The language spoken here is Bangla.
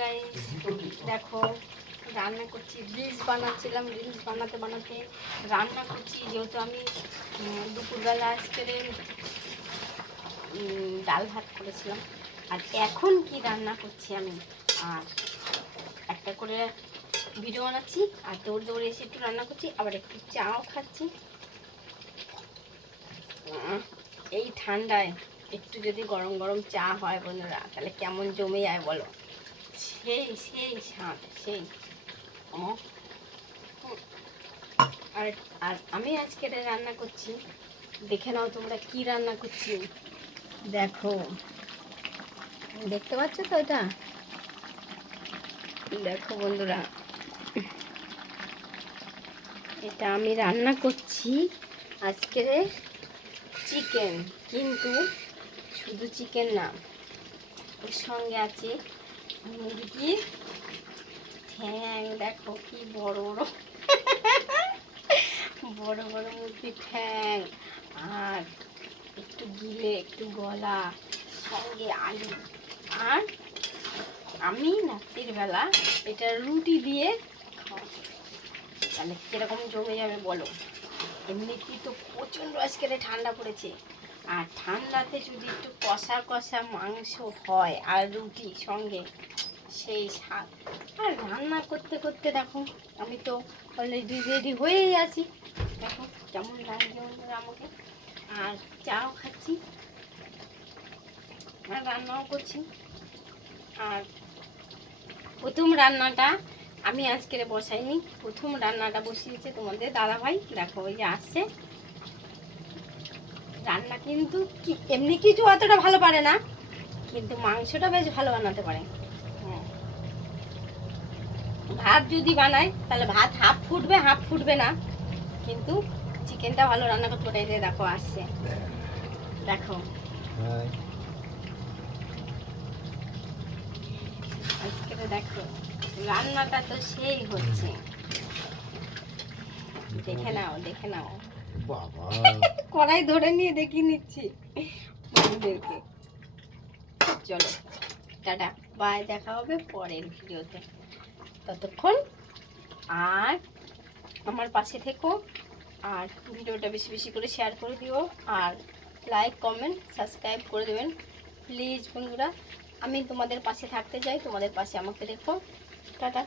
গাইস, দেখো রান্না করছি, রিলস বানাচ্ছিলাম। রিলস বানাতে বানাতে রান্না করছি। যেহেতু আমি দুপুরবেলা আজকে ডাল ভাত করেছিলাম, আর এখন কি রান্না করছি আমি, আর একটা করে ভিডিও বানাচ্ছি, আর দৌড় দৌড়ে এসে একটু রান্না করছি, আবার একটু চাও খাচ্ছি। এই ঠান্ডায় একটু যদি গরম গরম চা হয় বন্ধুরা, তাহলে কেমন জমে যায় বলো। সেই সেই স্বাদ, সেই। আর আর আমি আজকে রান্না করছি, দেখে নাও তোমরা কি রান্না করছি। দেখো, দেখতে পাচ্ছ তো এটা? দেখো বন্ধুরা, এটা আমি রান্না করছি আজকে চিকেন, কিন্তু শুধু চিকেন না, এর সঙ্গে আছে মুরগির ঠ্যাং। দেখো কি বড় বড় বড় বড় মুরগির ঠ্যাং, আর একটু গিলে একটু গলা, সঙ্গে আলু। আর আমি রাত্রির বেলা এটা রুটি দিয়ে খাওয়াবো, তাহলে কিরকম জমে যাবে বলো। এমনিতেই তো প্রচণ্ড আজকে ঠান্ডা পড়েছে, আর ঠান্ডাতে যদি একটু কষা কষা মাংস হয় আর রুটি সঙ্গে, সেই স্বাদ। আর রান্না করতে করতে দেখো আমি তো অলরেডি রেডি হয়েই আছি। দেখো কেমন লাগছে বন্ধুরা আমাকে, আর চাও খাচ্ছি আর রান্নাও করছি। আর প্রথম রান্নাটা আমি আজকে বসাইনি, প্রথম রান্নাটা বসিয়েছে তোমাদের দাদাভাই। দেখো ওই যে আসছে। রান্না কিন্তু কি এমনি কিছু অতটা ভালো পারে না, কিন্তু মাংসটা বেশ ভালো বানাতে পারে। হ্যাঁ, ভাত যদি বানায় তাহলে ভাত হাফ ফুটবে হাফ ফুটবে না, কিন্তু চিকেনটা ভালো রান্না করতে পারে। এই দেখো আসছে, দেখো আজকে দেখো রান্নাটা তো সেই হচ্ছে। দেখে নাও দেখে নাও, বাবা কড়াই ধরে নিয়ে দেখিয়ে নিচ্ছি বন্ধুদেরকে। চলো টাটা, বাই, দেখা হবে পরের ভিডিওতে। ততক্ষণ আর আমার পাশে থেকো, আর ভিডিওটা বেশি বেশি করে শেয়ার করে দিও, আর লাইক কমেন্ট সাবস্ক্রাইব করে দেবেন প্লিজ বন্ধুরা। আমি তোমাদের পাশে থাকতে চাই, তোমাদের পাশে আমাকে রেখো। টাটা।